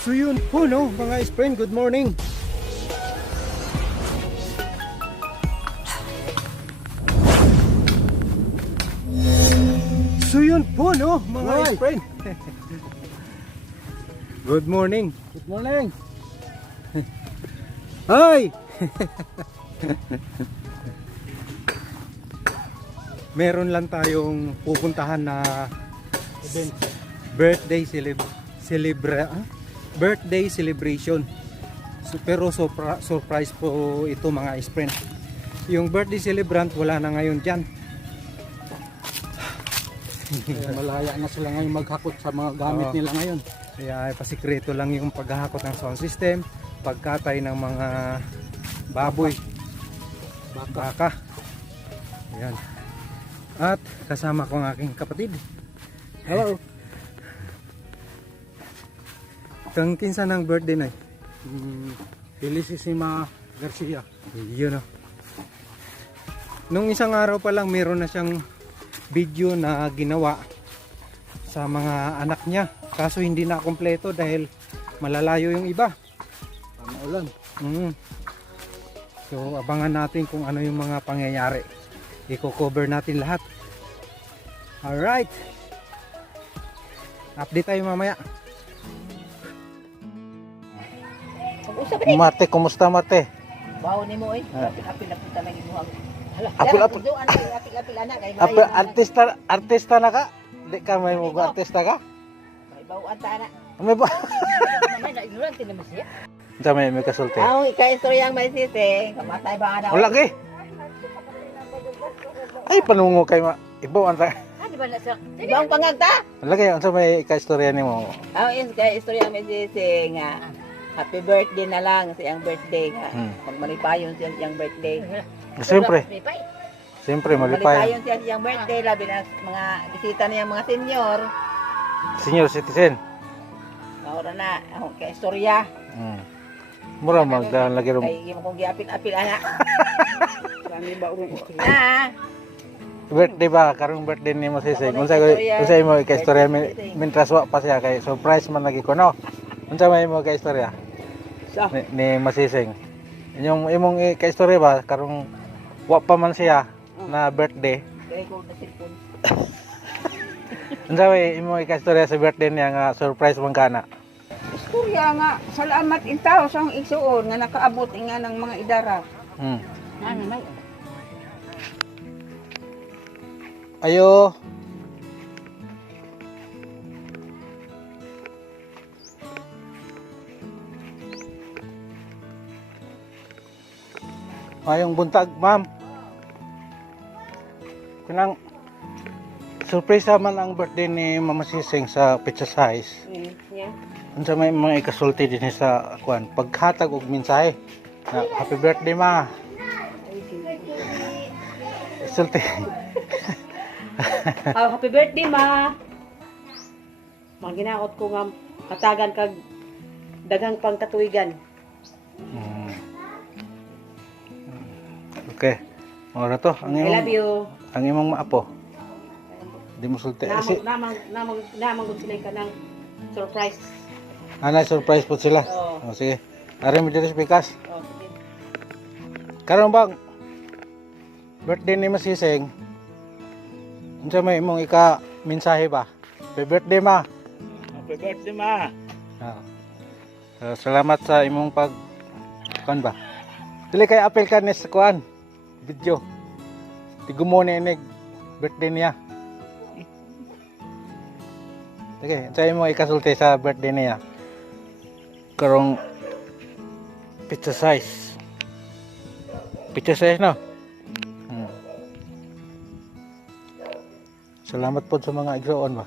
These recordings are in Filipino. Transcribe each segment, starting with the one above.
So yun po no mga friend, good morning. So yun po no mga friend. Good morning. Good morning. Hi. Meron lang tayong pupuntahan na Event. birthday celebration. So, pero surprise po ito mga friend. Yung birthday celebrant wala na ngayon dyan. Malaya na sila ngayon maghakot sa mga gamit Oo. nila ngayon. Kaya pasikreto lang yung paghahakot ng sound system, pagkatay ng mga baboy, baka. Ayan. At kasama ko ang aking kapatid. Hello. Kang kinsa ng birthday na Felicissima Garcia. yun o. Nung isang araw pa lang meron na siyang video na ginawa sa mga anak niya. Kaso hindi na kumpleto dahil malalayo yung iba. Panaulan. So abangan natin kung ano yung mga pangyayari. I-cover natin lahat. Alright. Update tayo mamaya. Marte, kumusta Marte? Bawo ni mo eh. Apil-apil na punta lagi mo. Apil-apil. Apil-apil anak. Artista na ka? Di ka may mga artista ka? May bawo anta anak. May ba? May na-ignorante naman siya. Sa may kasulti. Ang ika-istoryang may sisi. Kamatay ba anak? Wala kay. Ay panungo kay ma. Ibaw anta. Di ba na siya? Ibang pangagta? Wala kay unsa may ka-istorya nimo? Ang ika-istoryang may sisi nga. Happy birthday na lang sa iyang birthday nga. Pag malipayon siya sa iyang birthday. Siyempre. Siyempre malipay. Malipayon siya sa iyang birthday. Labi na mga bisita niyang mga senior. Senior citizen. Maura na. Ang ika-istorya. Mura magdaan lagi ron. Ay, mo kong giapil-apil anak. Kami ba urong istorya? Birthday ba karong birthday ni Masisig? Unsa mo ka-istorya mintras wa pa siya kay surprise man lagi ko no. Unsa may mo ka-istorya? Ni Masising. Imong ka-istorya ba karong wa pa man siya na birthday? Kaya ko na cellphone. Unsa may imong ka-istorya sa birthday niya nga surprise man kana? Istorya nga, salamat in tao sa igsuon nga nakaabot nga ng mga idara. Ano may? Ayo. Ayong buntag, ma'am. Kanang surprise man ang birthday ni Mama Sising sa pizza size. Yeah. Unsa may mga ikasulti din sa kuan, paghatag og mensahe. Na, happy birthday ma. Sulti. Happy birthday, ma. Maginaot ko nga hatagan kag daghang pangkatuigan. Okay. Ora to ang I love you. ang imong maapo. Di mo sulti. Namang sila ka ng surprise. Ana surprise po sila. Oo. O sige. Ari mo diri sa pikas. Oh, sige. Karon bang birthday ni Masising. Unsa may imong mensahe ba? Happy birthday ma. Happy birthday ma. Salamat sa imong kuan ba. Dili kay apel ka ni sa kuan video. Tigumo ni inig birthday niya. Sige, sa imong ikasulti sa birthday niya. Karong pizza size. Pizza size no? Salamat po sa mga igsoon ba.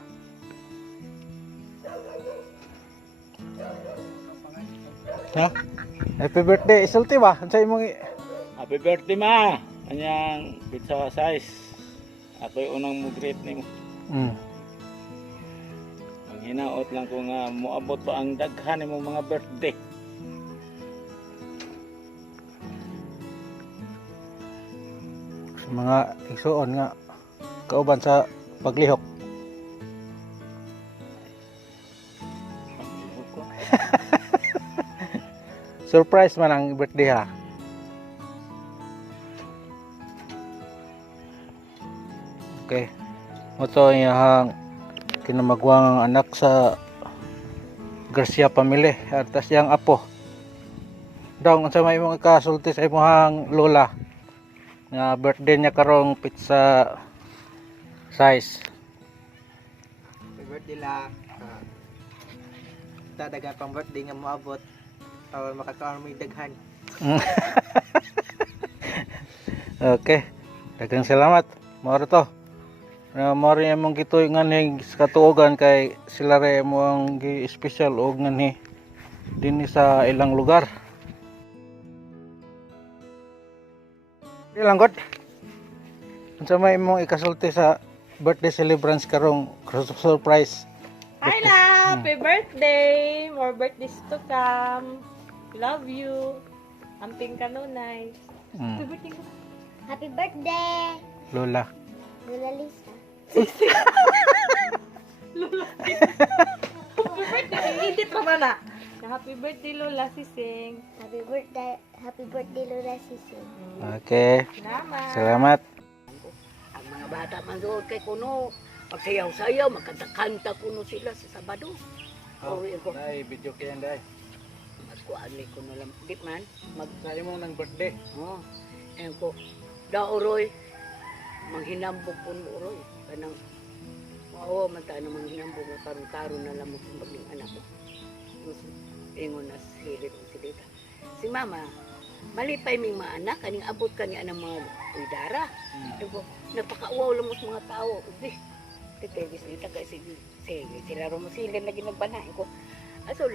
Ha? Happy birthday, isulti ba? Sa imong Happy birthday ma. Anyang pizza size. Ako yung unang mo greet nimo. Ang hinaot lang ko nga moabot pa ang daghan nimo mga birthday. Sa mga igsoon nga kauban sa paglihok. Surprise man ang birthday ha. Okay. Ito yung kinamagwang anak sa Garcia family. At tas yung apo. Dong, sa may mga kasulti sa imong lola. Nga birthday niya karong pizza size. Birthday la. Dadagan pang birthday nga moabot. Tawag makakaon mo daghan. Okay. Daghang salamat. Moro to. Moro yung mong gitoy nga ni katuogan kay sila rin mo ang special o nga ni din sa ilang lugar. Ilang god? Unsa may imong ikasulti sa birthday celebrants karong surprise? Hi love! Happy birthday! More birthdays to come. Love you. Amping kanunay. Happy birthday ko. Happy birthday, Lola. Lola Lisa. Happy birthday! Edit pa ba na? Happy birthday Lola Sising. Happy birthday, Lola Sising. Okay. Salamat. Salamat. Ang mga bata man doon kay kuno, pagsayaw-sayaw, magkanta-kanta kuno sila sa Sabado. Uwi ko, Dai, video kayan dai. magkuhaan ni kuno lang. Di man, Sa imo nang birthday. oh, ayun ko, daoroy, manghinambog po mo oroy. Kanang, oo, man tayo ng manghinambog, karon-karon na lang mo kung maging anak ko. Ingon na silit ang silita. Si mama, malipay ming mga anak, kaning abot ka ni anang mga uydara. Diba, napakauwaw lang mo sa mga tao. Ubi, titigis nita kasi sige, sila rumusilin lagi nagbanain ko. Aso,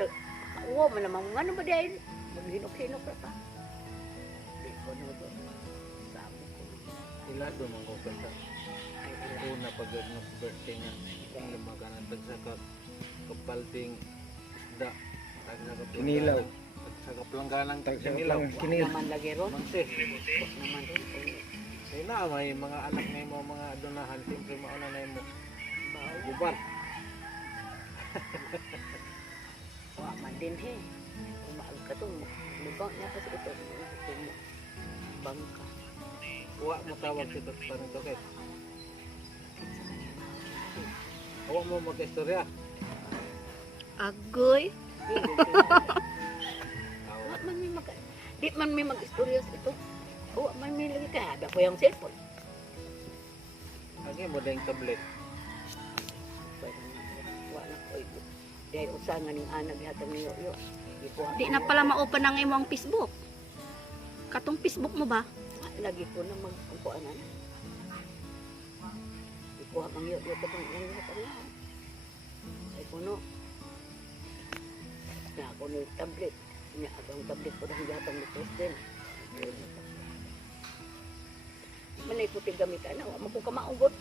uwaw man naman, ano ba dahil? Maghinok-hinok na pa. Di ko na ba? Sabi ko. Ilado man ko sa Ay, una pag birthday nga. Ang lumaganan sa kapalting da. Kinilaw. Sa kapalangganang kinilaw. naman lagi ron. Mangsi. Naman ron. Ay na, may mga anak na mo, mga adunahan, siyempre mauna na mo. Gubat. Wah, man din he. Umaag ka to. Lubang niya kasi ito. Bangka. Wa mo tawag si Tatang to kay. Awa mo mag-istorya. Agoy. Wa man may mag... Di man may mag-istorya sa ito. Wa man may lagi ka. Hada ko yung cellphone. Agi mo dahil tablet. Wa na ko ito. Dahil usangan ng anak hatang niyo. Di na pala ma-open ang imong Facebook. Katong Facebook mo ba? Lagi ko na magkukuanan. Ikuha mang yun. Ito pang yung hatang lahat. Ay kuno. Na ako na yung tablet. Nga ang tablet ko dahil hatang ni Kristen. Manay puti gamit ka na. Wa mo kong kamaunggot.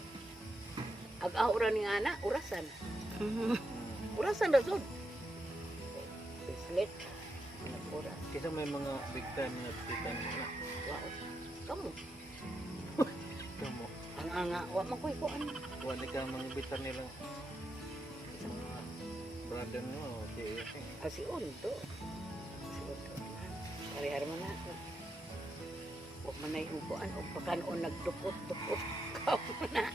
Ag-aura ni ana, urasan. Urasan na sud. Bracelet. Oras. Kasi may mga big time na kita nila. Wow. Kamu. Kamo. Ang anga. Wa man ko'y kuan. Wala ka mga bitan nilang mga brother nyo o si Kasi unto. Kasi unto. Parihar man na ako. Huwag man na iubuan. O pagkanoon nagdukot-dukot. Kaw man na.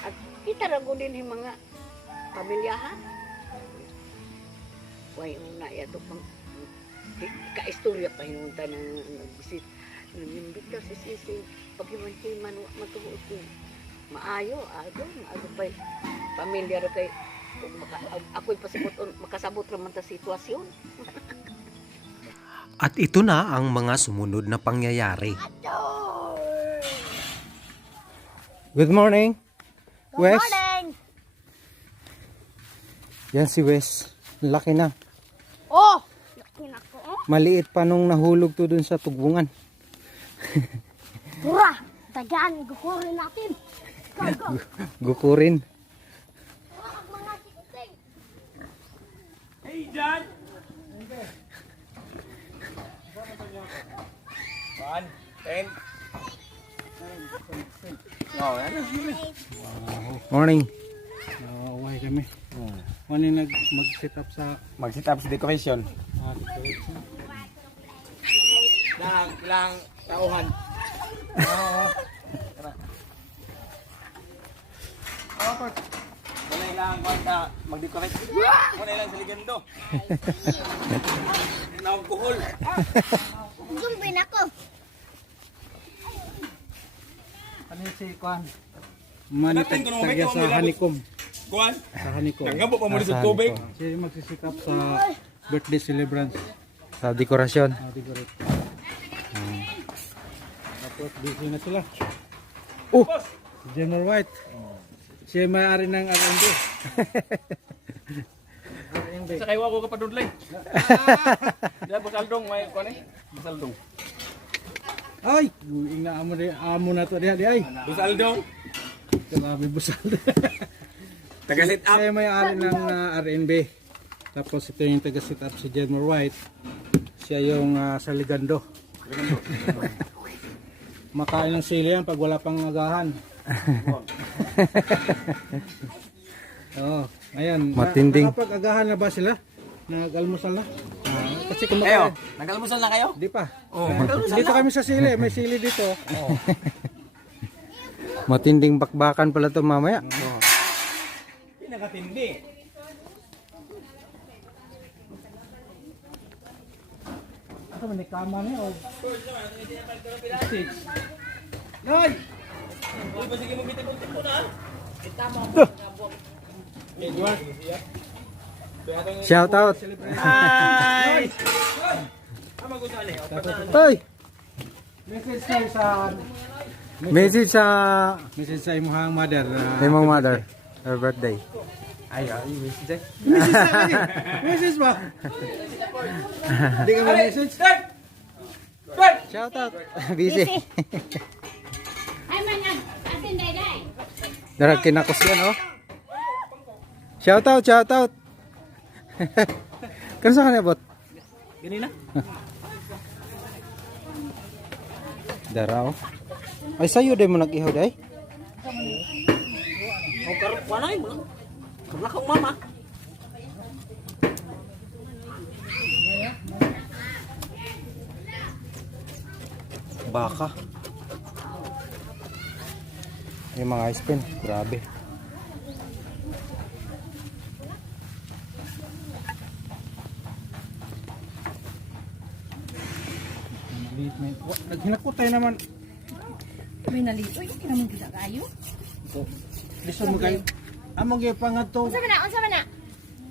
At kita rago din yung mga pamilyahan. Huwag yung naiyato pang ka-istorya pa hinunta na nag-visit. Nanimbit ka si Sisi. Pag-himan-himan, matuhod ko. Maayo pa pamilya ra kay ako'y pasabot makasabot raman ta sitwasyon. At ito na ang mga sumunod na pangyayari. Good morning. Good Wes. morning! Yan si Wes. Laki na. Oh! Laki na ko, oh. Maliit pa nung nahulog to dun sa tugbungan. Tara! Tagaan, gukurin natin! Go, go! Gukurin. Ang mga siksing! Morning. bahay kami. Ano yung mag-set up sa Mag-set up sa decoration. decoration? Ilang tauhan. Wala ilang kwanta mag-decorate. Wala ilang siligando. Alcohol. Jumbin ako. Ano yung si Kwan? Manitagya sa Hanikom. Kuan. Sa Hanikom. Nangabo pa mo dito tubig. Siya yung magsisit up sa birthday celebrants. Sa dekorasyon. Decorate. Tapos busy na sila. Oh! General White. Siya yung may-ari ng R&D. Sa kayo ako kapadudlay. Diya Busaldong may kuan eh. Busaldong. Ay! Buing na amo na to diha di ay. Busaldong. Grabe busal. Taga-set up. Siya yung may-ari ng R&B. Tapos ito yung taga-sit up si General White. Siya yung sa Ligando. Makain ng sili yan pag wala pang agahan. Oo. Ayan. Matinding. Nakapag-agahan na ba sila? Nag-almusal na? Kasi Kayo, kumakain. nag-almusal na kayo? Di pa. Dito kami sa sili. May sili dito. Matinding bakbakan pala to mamaya. Pinakatindi. Ito may kama niya. Noy! Uy, sige mo bitin-bitin po na. Shout out. Hi! Hoy! Message tayo sa Message sa imuhang mother. imong mother. Her birthday. Ay, message. Message ba? Hindi ka message? Shout out. Busy. Ay man, atin day. Darag kinakos yan oh. Shout out, shout out. Kansa ka na bot? Ganina? Daraw. Ay sayo day mo nag-ihaw day. O karot pa na mo. Kabla kang mama. Baka. Yung mga ice cream, grabe. Naghinakot tayo naman. May nalito, hindi naman kita kayo. Listen mo kayo. Among yung pangato. Unsa man na?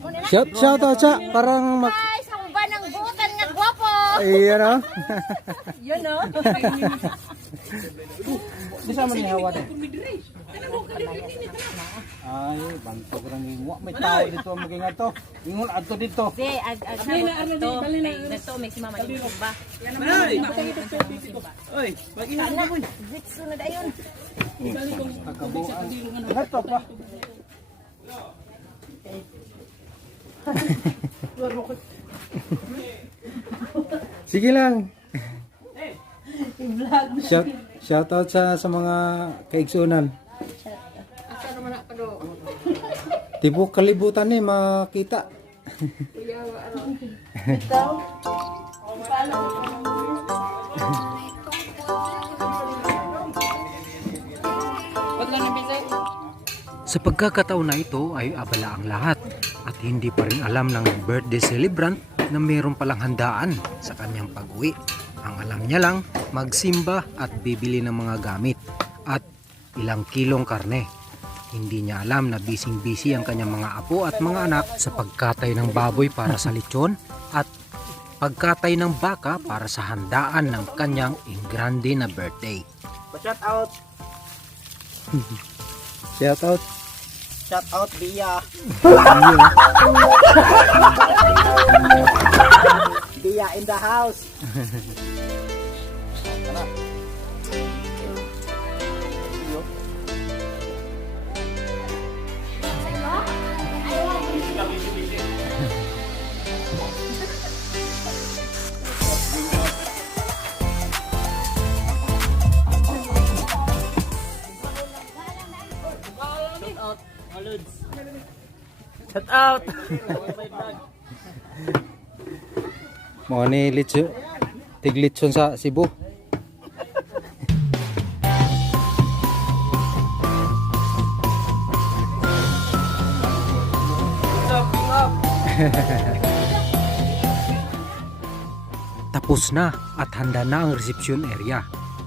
Una na. Shout out sa parang mag Ay, sa ba ng butan nga gwapo. Ayan oh. Yun no. Di sa man nihawa din. Ay, bantog lang yung may tao dito maging ato. Ingon ato dito. Di, may si Mama yung ba? Oy, mag-ingat mo boy. Zitsu na dayon. Ato pa. Sige lang. Shout out sa mga kaigsunan. Tibok kalibutan ni makita. Sa pagkakataon na ito ay abala ang lahat at hindi pa rin alam ng birthday celebrant na mayroon palang handaan sa kanyang pag-uwi. Ang alam niya lang magsimba at bibili ng mga gamit at ilang kilong karne. Hindi niya alam na busy ang kanyang mga apo at mga anak sa pagkatay ng baboy para sa lechon at pagkatay ng baka para sa handaan ng kanyang ingrande na birthday. Shout out. Shout out. Shout out Bia. Bia in the house. Shout out. Mo ni litso. Tiglitson sa Cebu. Tapos na at handa na ang reception area.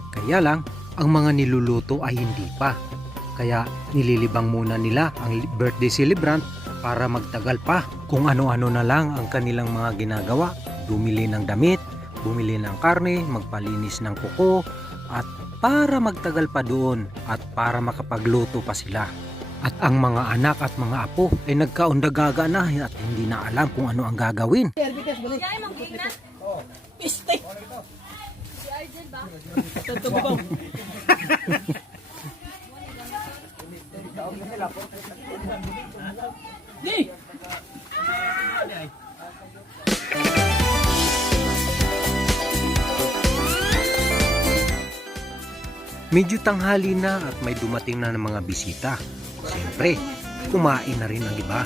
Kaya lang, ang mga niluluto ay hindi pa. Kaya nililibang muna nila ang birthday celebrant para magtagal pa. Kung ano-ano na lang ang kanilang mga ginagawa. Bumili ng damit, bumili ng karne, magpalinis ng kuko, at para magtagal pa doon at para makapagluto pa sila. At ang mga anak at mga apo ay nagkaundagaga na at hindi na alam kung ano ang gagawin. Medyo tanghali na at may dumating na ng mga bisita. Siyempre, kumain na rin ang iba.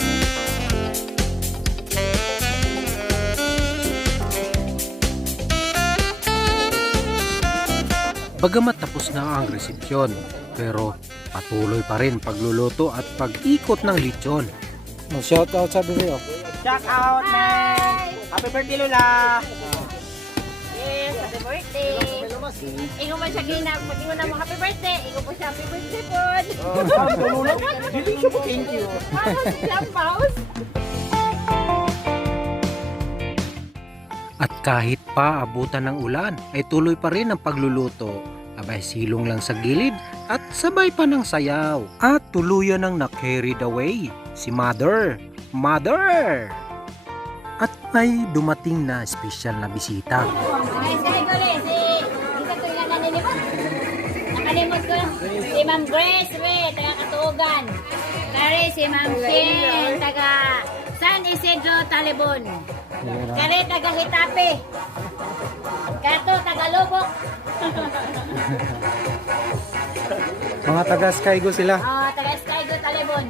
Bagamat tapos na ang resepsyon, pero patuloy pa rin pagluluto at pag-ikot ng lechon. Shout out sa video. Shout out, man! Happy birthday, Lola! Yes, happy birthday. Ikaw ba siya ginag? Pag mo na mo happy birthday, ikaw po siya happy birthday po. Thank you. At kahit pa abutan ng ulan, ay tuloy pa rin ang pagluluto. Abay silong lang sa gilid at sabay pa ng sayaw. At tuluyan ng na-carried away si Mother. Mother! At may dumating na espesyal na bisita. Nakalimot ko si Ma'am Grace, taga Katuugan. Kari si Ma'am Chen, taga San Isidro, Talibon. Kari taga Hitape. Kato, taga Lubok. Mga taga Skygo sila. Taga Skygo, Talibon.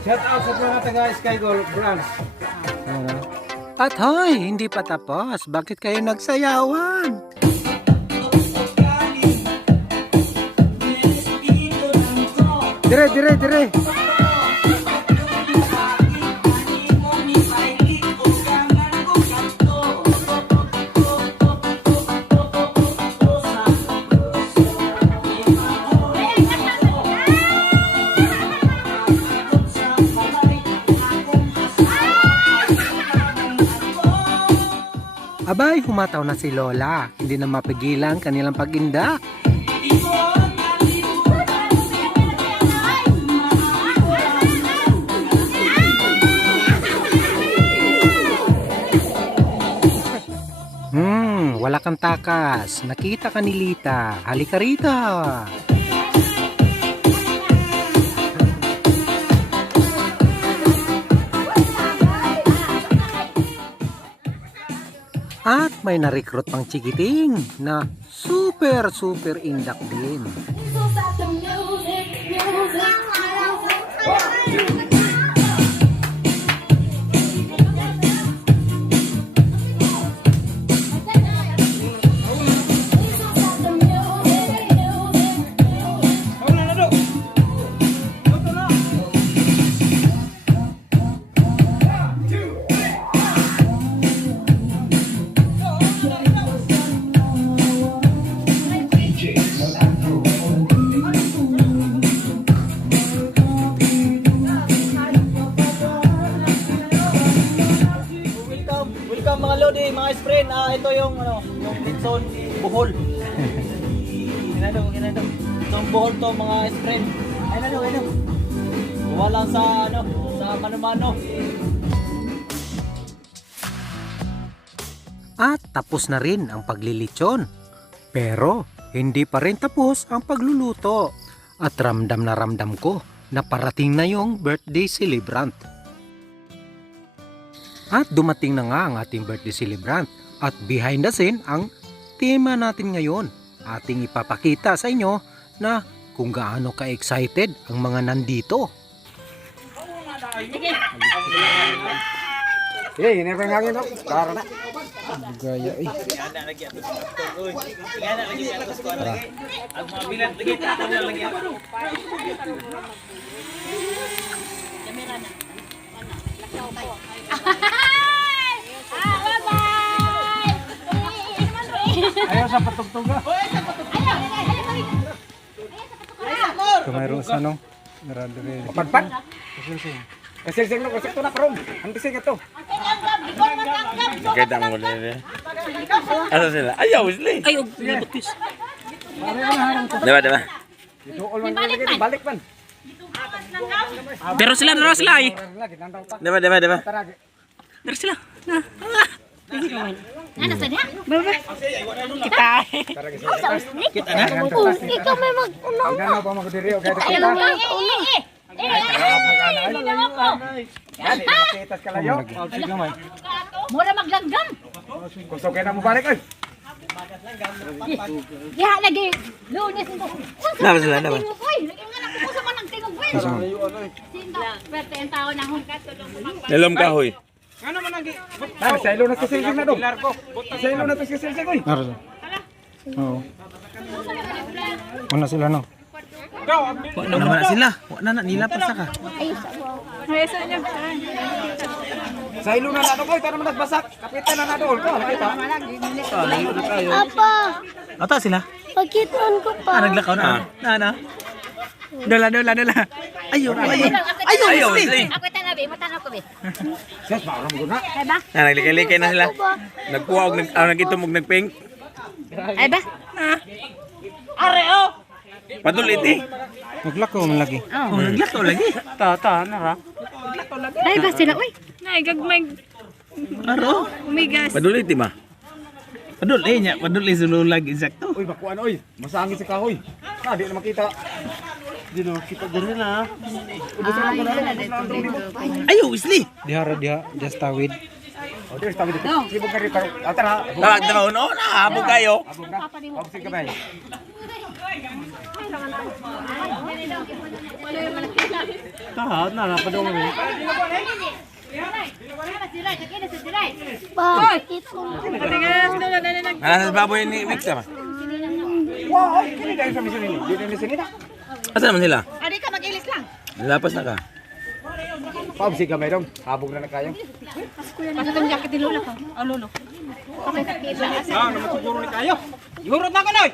Shout out sa mga taga Skygo branch. At hoy, hindi pa tapos. Bakit kayo nagsayawan? Dire, dire, dire. Abay, humataw na si Lola. Hindi na mapigilan kanilang pag-inda. Wala kang takas. Nakita ka ni Lita. Halika rito. At may na-recruit pang chikiting na super indak din. Welcome mga Lodi, mga friend. Ito yung yung Bitson Bohol. Ginado. Itong Bohol to mga friend. Ano. Wala sa sa mano-mano. At tapos na rin ang paglilitsyon. Pero hindi pa rin tapos ang pagluluto. At ramdam na ramdam ko na parating na yung birthday celebrant. At dumating na nga ang ating birthday celebrant. At behind the scene ang tema natin ngayon. Ating ipapakita sa inyo na kung gaano ka-excited ang mga nandito. Eh, ini apa yang hangin dok? Karena Gaya eh. Ayo sa patugtuga. Kumayroon sa no. Naradiri. Pat. Kasing no, kasing to na karon. Antising ito. Kita mo din. Ano sila? Ayaw sila. Ay, butis. Diba? Balik man. Pero sila eh. Diba? Pero sila. Ano sa niya? Kita. Kita na? Ikaw may mag-unaw. Ano pa magdiri o kahit Ayaw mo. Kita kalayo. Mura maglanggam. Kung so kaya mo balik ay. Diha lagi. Lunes mo. Diba sila? Lagi nga lang ko sa manang tingog ko. Sinto. Pwerte ang tao na hong Nilom kahoy. Nah, sa ilo na sa silsig na do. Sa ilo na sa silsig oy. Naroon. Oo. Una sila no. Naman sila. Wala na nila pa saka. Sa ilo na do koy tara man nagbasak. Kapitan na na do ko. Kita. Apa? Ata sila. Pagkitaan ko pa. Naglakaw na. Na. Dala. Ayaw. Ako tanabi, matanaw ko be. Ses para mo na. Ay ba? Naglikay na sila. Nagkuha og nagitumog nagpink. Ay ba? Paduliti. Naglakaw man lagi. Naglakaw lagi. Ay ba sila uy? Nay, gagmay. Aro. Umigas. Paduliti ma. Paduli sululag insakto. Uy, bakuan oy. Masangit si kahoy. Di na makita. Di na makita gani na. Ayaw isli. Diha just tawid. O di tabi dito. Sibog ka rito. Tara. Tawag daw no na habog kayo. Abog na. Pabsig ka ba? Tahat na napadong mo. Alas baboy ni mix ma. Wow, kini dahil sa mission ini. Di na sini na. Asa naman sila? Adi ka mag-ilis lang. Lapas na ka. Pabsig ka mayroon. Habog na kayo. Pasok ang jacket ni Lola ko. Lolo. Ah, naman siguro ni kayo. Yurot na ko noy.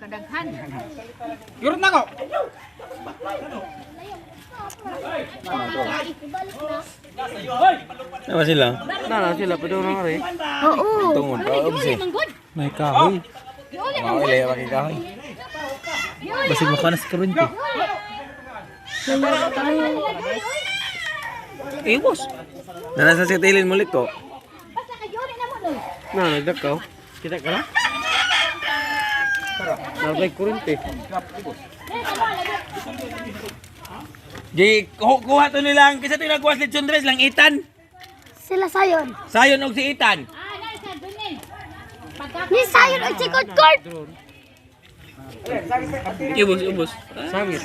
Kadaghan. Yurot na ko. Nama sila? Oo. Tungod. Obse. May kahoy. Mau ile pakai kahoy. Basig mo ka na sa kurunti. Iwas. Nasa sa tilin mo liko. Basta ka yun na mo no. Na, nagdakaw. Kita ka na? Nagay kurunti. Di kuha to nilang kisa tinagwas lechon dress lang itan. Sila sayon. Sayon og si itan. Ni sayon og sikod court. Ubos. Sangit.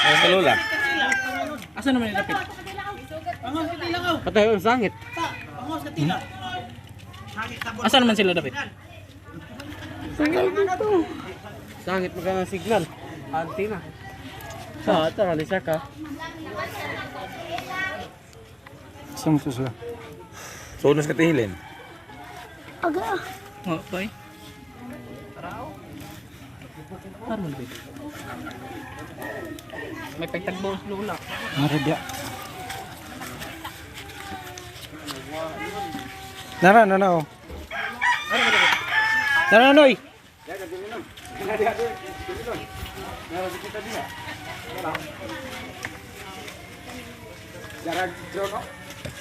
Ay sa lola. Asa naman yung dapit? Patay ang sangit. Asa naman sila dapit? Sangit magkano signal. Antina. Sa tara lisa ka. Saan to sila? Sonos ka tihilin. Aga. Oh, bye. May pagtagbo sa lula. Naradya. Nara. Oh. Nara noy.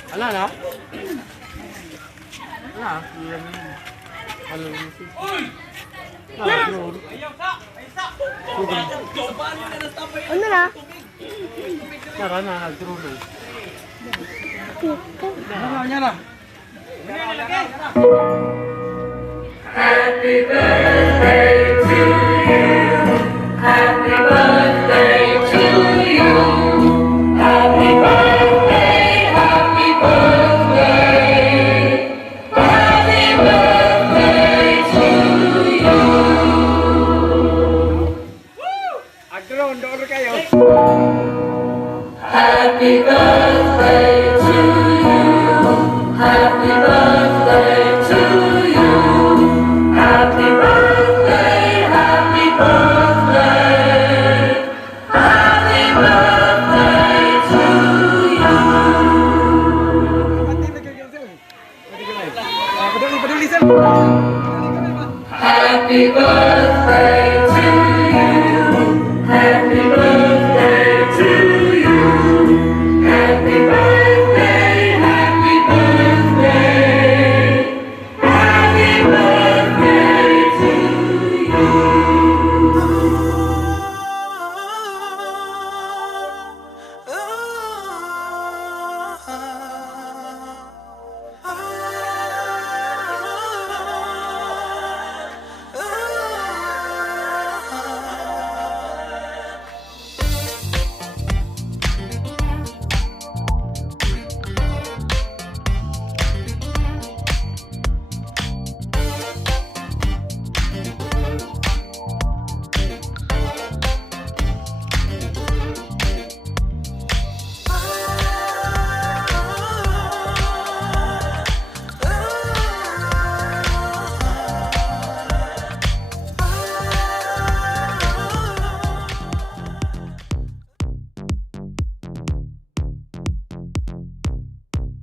Ala na? Ano na? Tara na, nag-drone. Happy birthday to you. Happy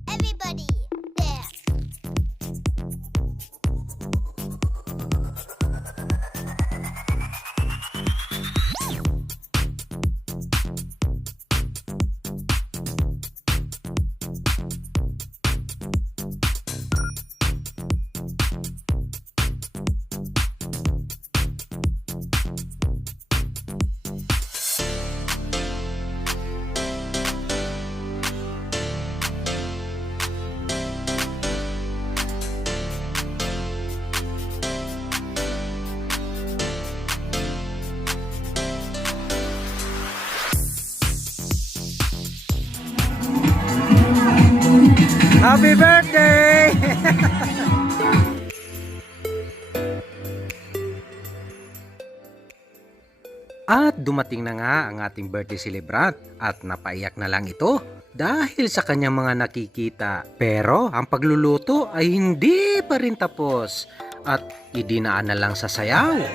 Everybody there. Happy birthday! At dumating na nga ang ating birthday celebrant at napaiyak na lang ito dahil sa kanyang mga nakikita. Pero ang pagluluto ay hindi pa rin tapos at idinaan na lang sa sayaw.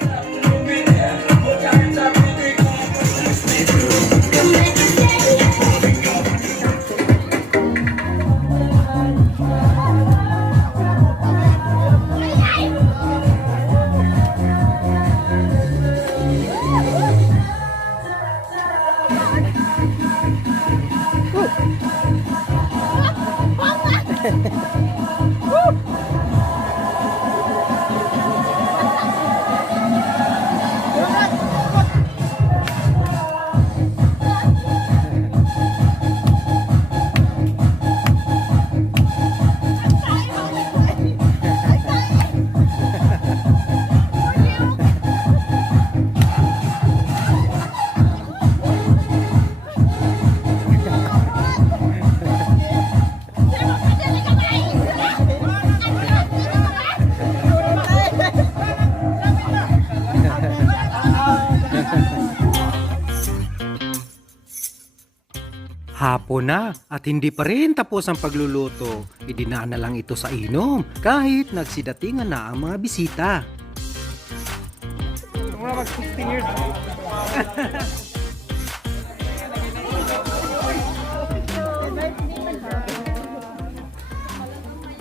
Hapon na at hindi pa rin tapos ang pagluluto. Idinaan na lang ito sa inom kahit nagsidatingan na ang mga bisita.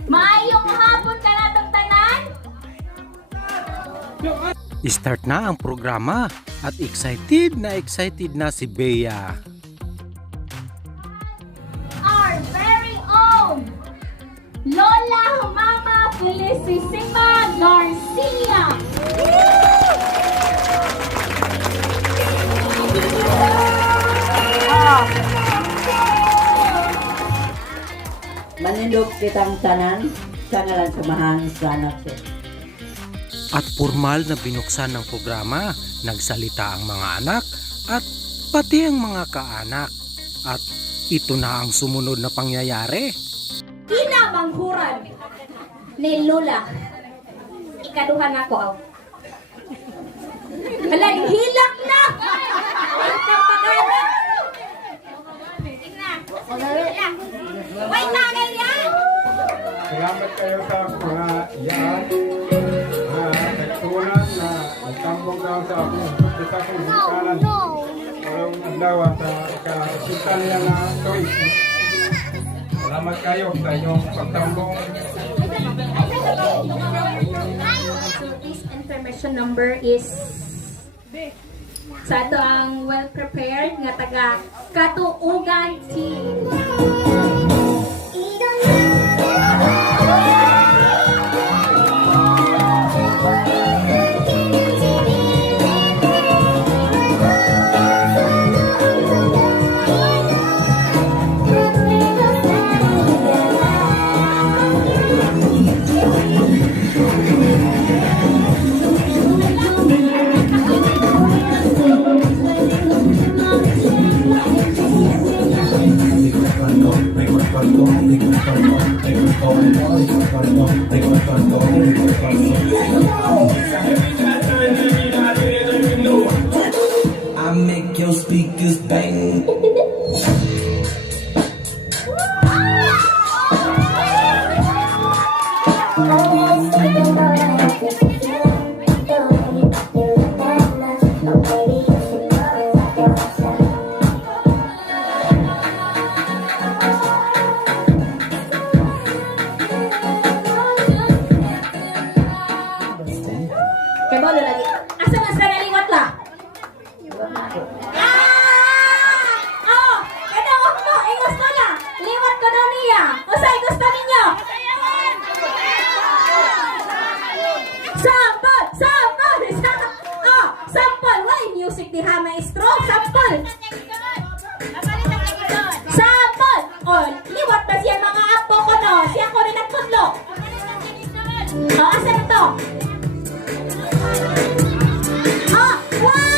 Maayong hapon ka na itong tanan? Start na ang programa at excited na si Bea. Our very own Lola Mama Felicissima Garcia. Manindog kitang tanan, sa ngalan samahan sa anak ko. At formal na binuksan ng programa, nagsalita ang mga anak at pati ang mga kaanak. At ito na ang sumunod na pangyayari. Kinamanghuran ni Lola. Ikaduhan ako. Halay, hilak na! Salamat kayo sa mga iyan. Nagtunan na nagtambong daw sa akong isa kong hikalan. Parang adlaw sa kasinta niya na choice. Salamat kayo sa inyong pagtambong. So this information number is sa ato ang well prepared nga taga Katuugan team. I make your speakers bang. Kaya bolo lagi. Asa mas ka naliwat la? Oh! Kada mo, ingas ko na. Liwat ko daw niya. Usay gusto ninyo? Sample! Sample! Oh! Sample! Why music diha maestro? Sample! Sample! Oh! Liwat ba siya mga apo ko no? Siya ko rin nagpudlo. Oh! Asa na to? Oh! Wow!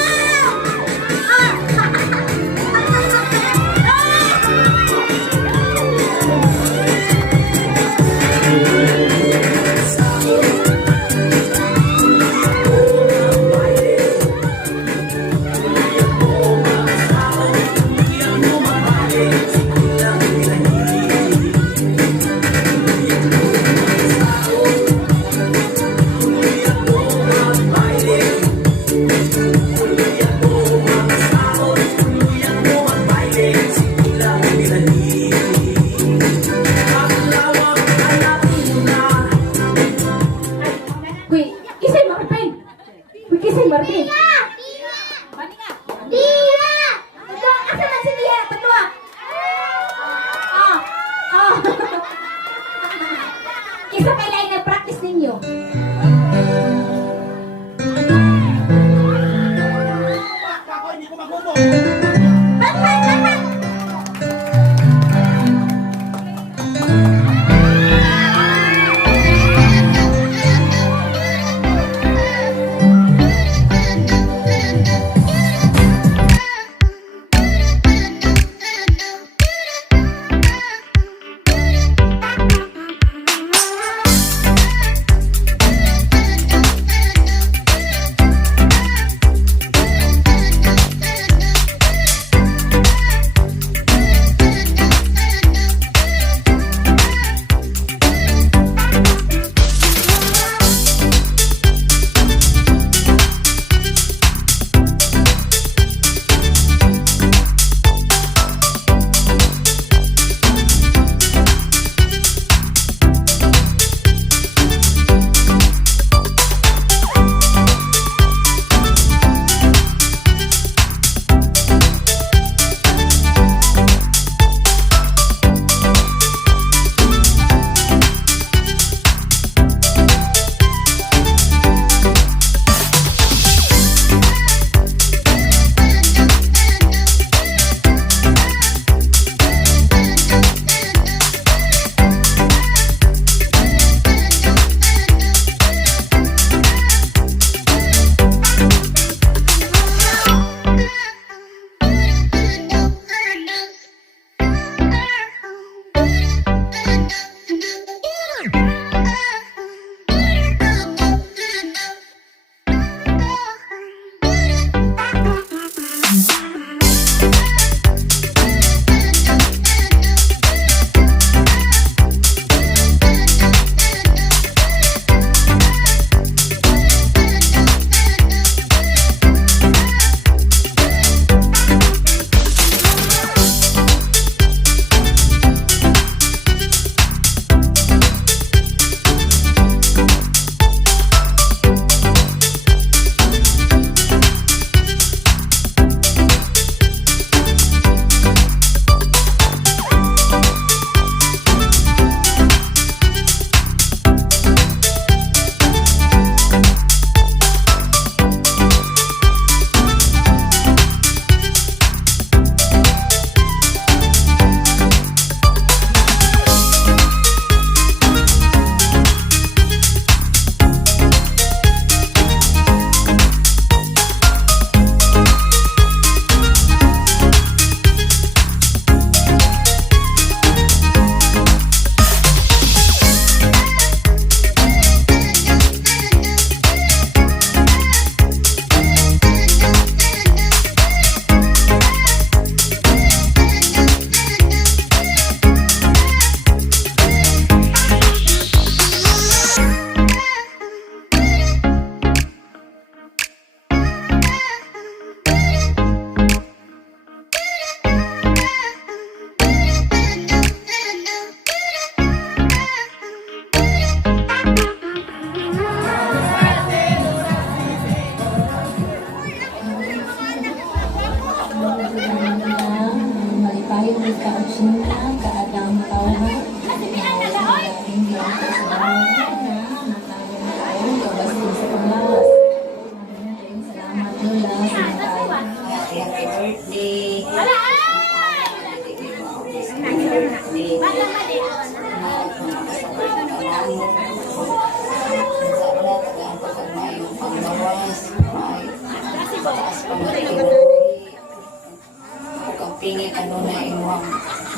Pingin ano na imong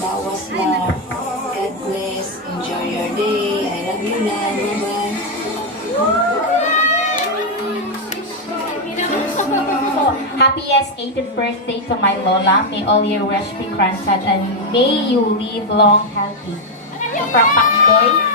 bawas na. God bless. Enjoy your day. I love you na. Bye-bye. Happiest 80th birthday to my Lola. May all your wish be granted and may you live long healthy. From Pakdoy.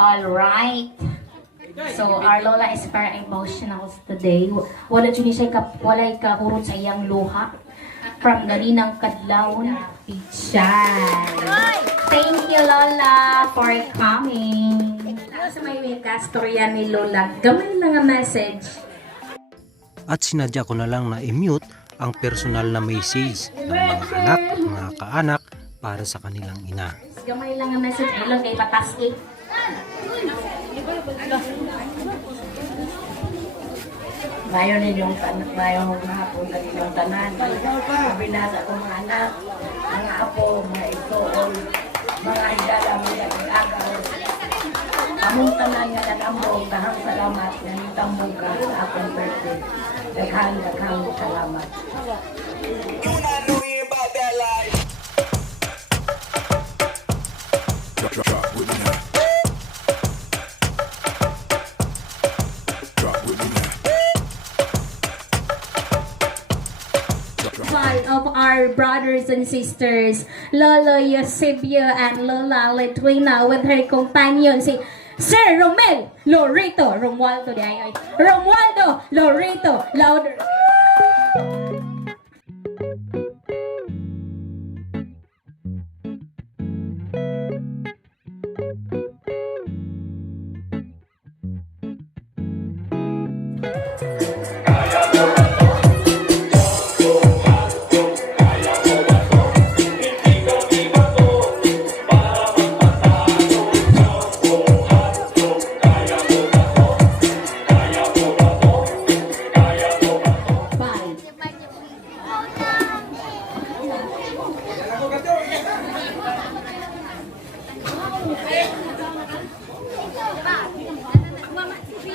All right. So our Lola is very emotional today. Wala jud siya walay kahurot sa iyang luha. From ganinang kadlawon, Pichay. Thank you Lola for coming. Sa may kastorya ni Lola, gamay lang nga message. At sinadya ko na lang na i-mute ang personal na message ng mga anak, mga kaanak para sa kanilang ina. Gamay lang nga message mo lang kay batas eh. Mayon ninyong mayon mahapon na inyong tanan. Binasa ko mga anak, mga apo, mga itoon, mga higala, mga agaw. Among tanan nga nag-ambong, kahang salamat, nanitambong ka sa akong birthday. Daghang salamat. our brothers and sisters, Lolo Eusebio and Lola Letwina with her companion, si Sir Romel Lorito, Romualdo, Romualdo Lorito, louder.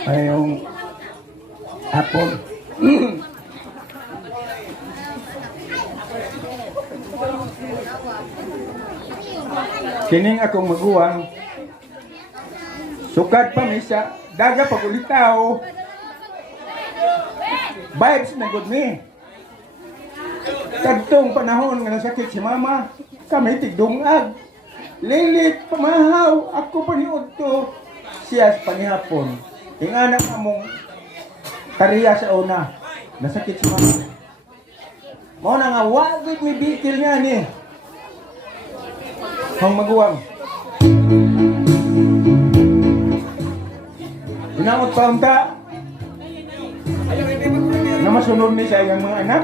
Ayong hapon. Kining akong maguwang sukad pa mi sa daga pagulitaw. Vibes na good me. Kadtong panahon nga nasakit si mama, kami tigdungag. Lilit pamahaw, ako paniud to siya panihapon. Tingana among kariya sa una, nasakit si mama. Mao na nga wagid mi bikil nga ni. Hang maguwang. Inaot pa unta. Na masunod ni sa iyang mga anak.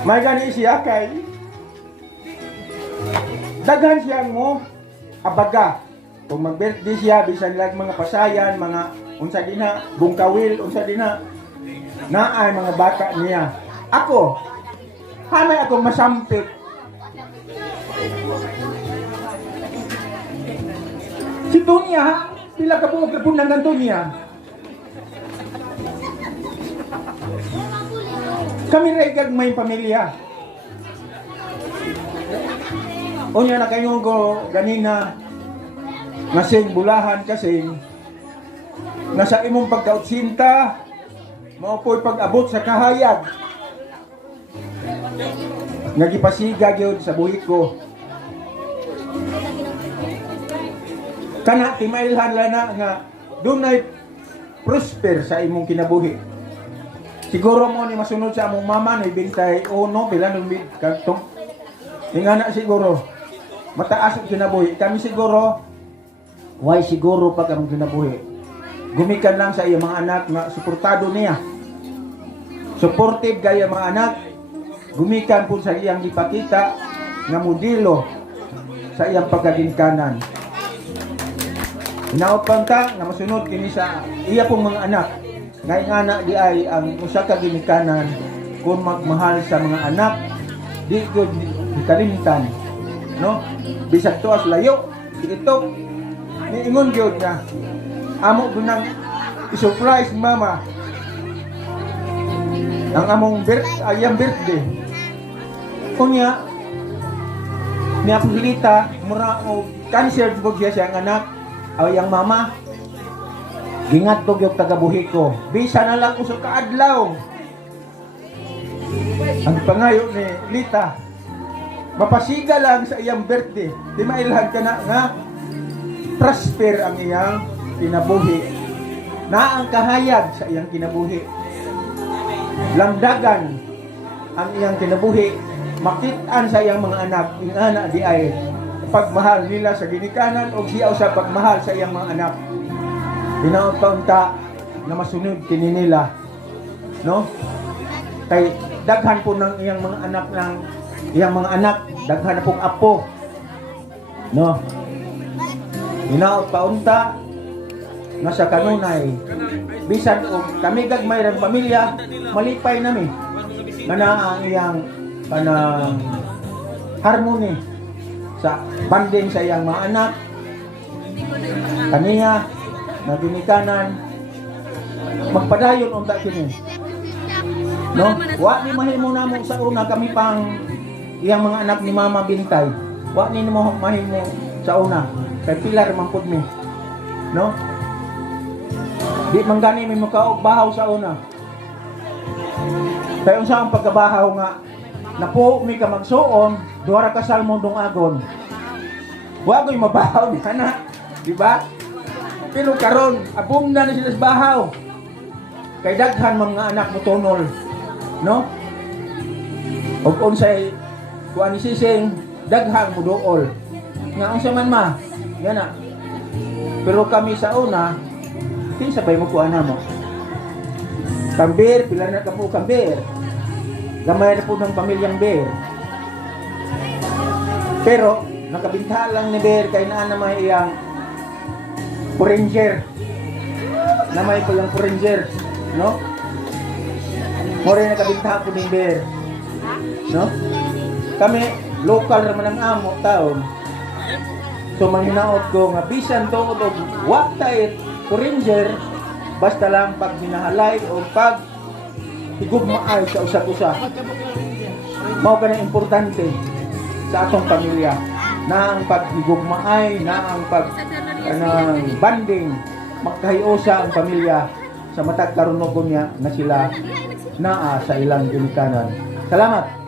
May gani siya kay daghan siya mo abaga. Kung mag-birthday siya, bisan lang mga pasayan, mga unsa dinha, bungkawil, unsa dinha, naay mga bata niya. Ako, hanay ako masampit. Si Tonya, pila ka buong kapunan ng Tonya. Kami regag may pamilya. Unya na kayo ko ganina nasing bulahan kasi nasa imong pagkautsinta mao po'y pag-abot sa kahayag. Nagipasiga gyud sa buhit ko. Kana timailhan lana nga dunay prosper sa imong kinabuhi. Siguro mo ni masunod sa among mama ni 21 pila nung kantong. Ingana siguro mataas ang kinabuhi. Kami siguro why siguro pag among kinabuhi. Gumikan lang sa iyang mga anak na suportado niya. Supportive kaya mga anak. Gumikan po sa iyang ipakita na modelo sa iyang pagkaginkanan. Hinaot panta na masunod kini sa iya pong mga anak. Ngayon anak di ay ang usa ka ginikanan kung magmahal sa mga anak di gud kalimtan, no? Bisag tuas layo ito niingon gyud na amo gunang i-surprise mama ang among ayang birthday. Kunya niya pilita mura o cancer bug siya ang anak ayang mama. Gingat ko yung tagabuhi ko. Bisa na lang usok kaadlaw. Ang pangayo ni Lita, mapasiga lang sa iyang birthday. Di mailhan ka na nga prosper ang iyang kinabuhi. Na ang kahayag sa iyang kinabuhi. Lamdagan ang iyang kinabuhi. Makitaan sa iyang mga anak. Ingana di ay pagmahal nila sa ginikanan o siya sa pagmahal sa iyang mga anak. Hinaot pa unta na masunod kini nila, no? Kay daghan po ng iyang mga anak daghan na pong apo, no? Hinaot pa unta na sa kanunay bisan og kami gag mayroong pamilya malipay nami na ang iyang kanang harmony sa banding sa iyang mga anak kaniya na ginikanan magpadayon unta kini, no? Wa ni mahimo namo sa una kami pang iyang mga anak ni Mama Bintay, wa ni mo mahimo sa una kay pilar man pud mi, no? Di man gani mi mukaog bahaw sa una. Kaya unsa ang pagkabahaw nga napo mi ka magsuon, duha ra ka salmon dong agon. Wa ko'y mabahaw di kana, di ba? Pero karon abom na sila sa bahaw. Kay daghan mga anak mo tunol, no? Og unsay kuan ni sising daghan mo duol. Nga unsa man ma, yan na. Pero kami sa una, kinsa bay mo kuan mo? Kambir, pila na ka po kambir. Gamay na po ng pamilyang Bear. Pero nakabinta lang ni Bear kay naa na may iyang Ranger. Na may palang Ranger, no? More nakabinta po ni Bear. No? Kami local naman ang amo taon. So manghinaot ko nga bisan to og wa tay Ranger basta lang pag minahalay o pag higugmaay sa usa-usa. Mao ka na importante sa atong pamilya na ang paghigugmaay, na ang banding, magkahiusa ang pamilya sa matag karunogon niya na sila naa sa ilang ginikanan. Salamat!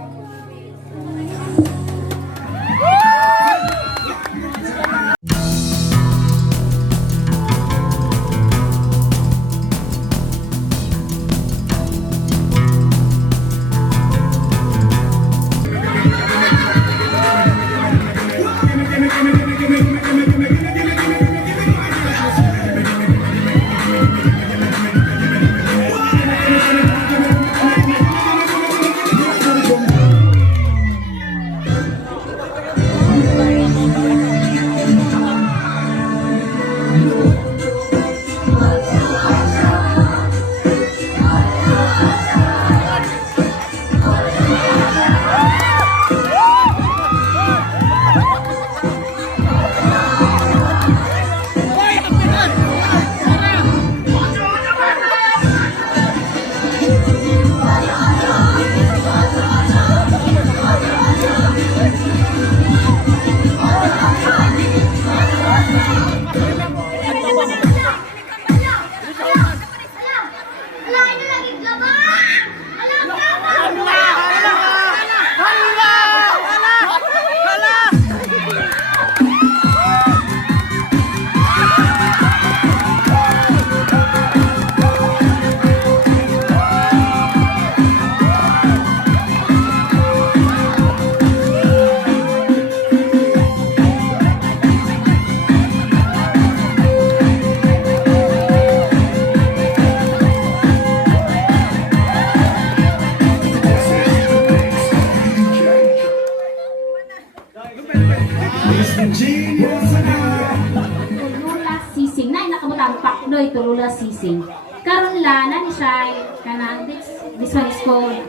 Tulula sising na nakabutang paknoy tulula sising. Karon la na ni siya kanang this one is called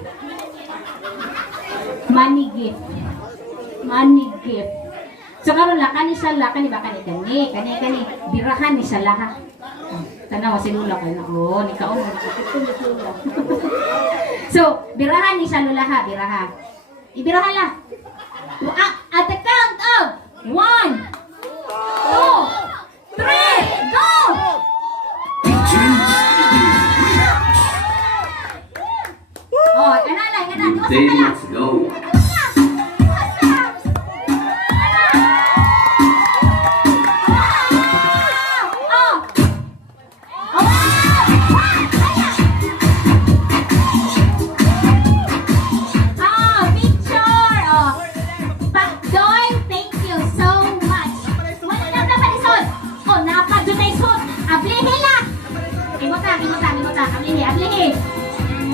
money gift. Money gift. So karon la kani siya la kani ba kani birahan ni siya laha. Tanaw si Lula kay nako ni kaon Lula. So birahan ni siya lula ha biraha. Ibirahan la. At the count of 1, 2, 3, go! Oh, kanala. Let's go.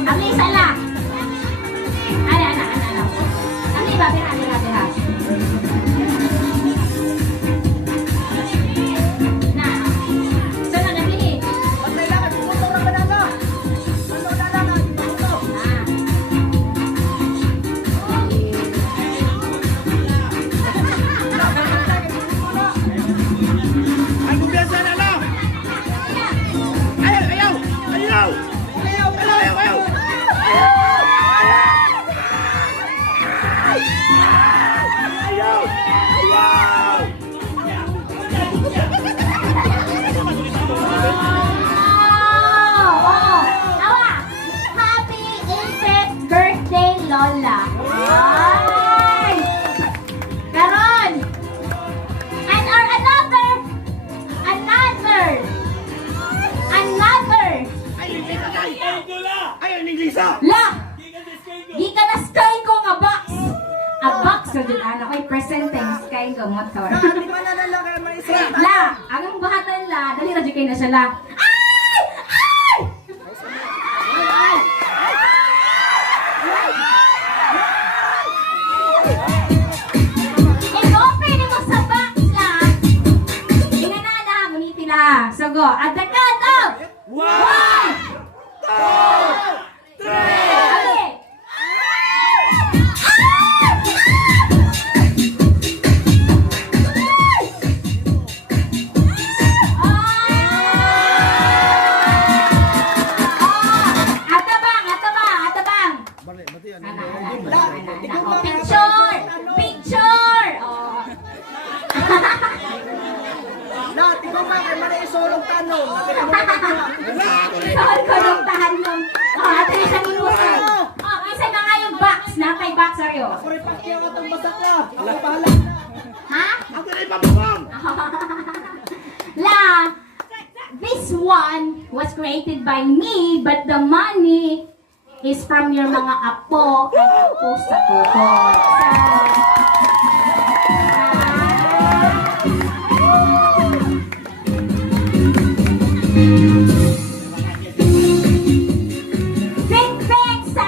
Abli sala. Ana. Abli ba beha. Na. Sana nabili. Aku biasa nak lah. Ayaw. Lola. Ay! Karon! And or another! La! Gikan na sky ko nga box! A box ko dun, ano ko'y presenting sky ko mo to. La! Ang bahatan la, dali radyo kayo na siya la. Ay! Ay! I-open mo sa box la. Inanana, muniti la. So go, at the count of 1, 2, 3. Okay. Picture! Picture! Oh. Na, tigong ka kay mali isulong tanong. Saan ko nung tanong? Oh, ato na siya minuso. Oh, isa na nga yung box. Napay box, Aryo. Puri pakyaw atong basak na. Ako bahala. Ha? Ako na ipapabang. La, this one was created by me, but the money is from your mga apo at apo sa tuhod. Big sa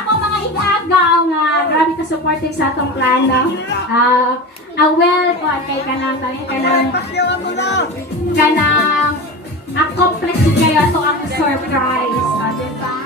ako mga igagaw nga grabe ka supportive sa atong plano. Well ko kay kanang accomplish kayo to ang surprise. Diba?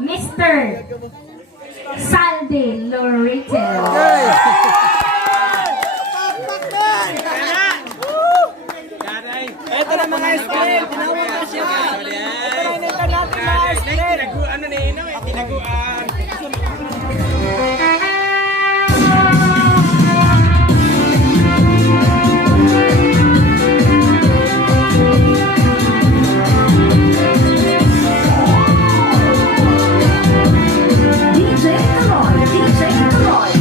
Mr. Salde Loritel. Ito na mga student, tinawag na siya. Ito na inita natin mga student. Tinaguan na nino, tinaguan. DJ Roy.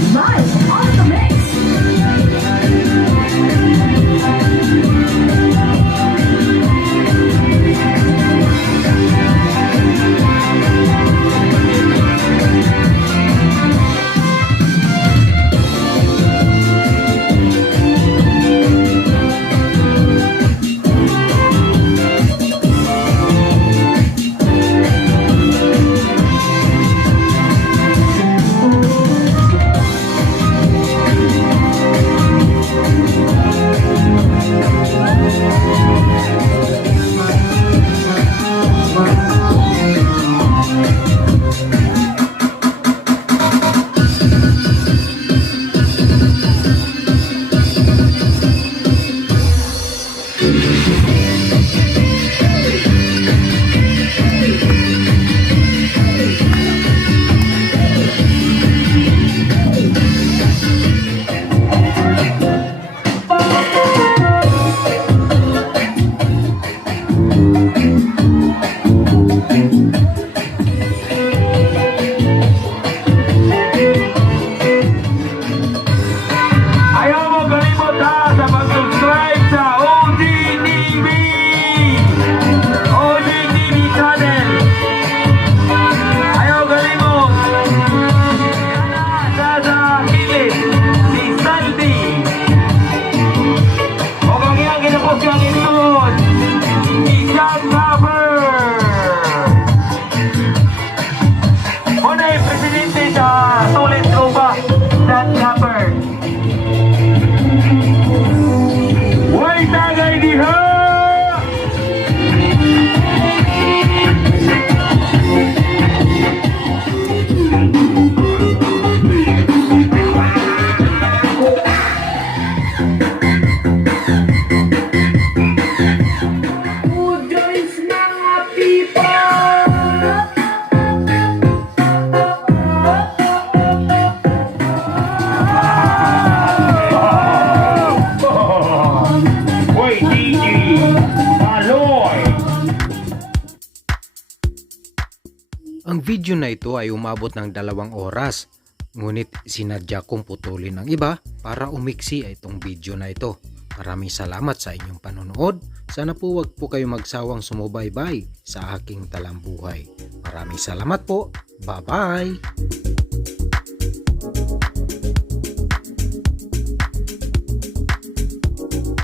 Ang video na ito ay umabot ng 2 oras. Ngunit sinadya kong putulin ang iba para umiksi itong video na ito. Maraming salamat sa inyong panonood. Sana po wag po kayo magsawang sumubaybay sa aking talambuhay. Maraming salamat po. Bye-bye!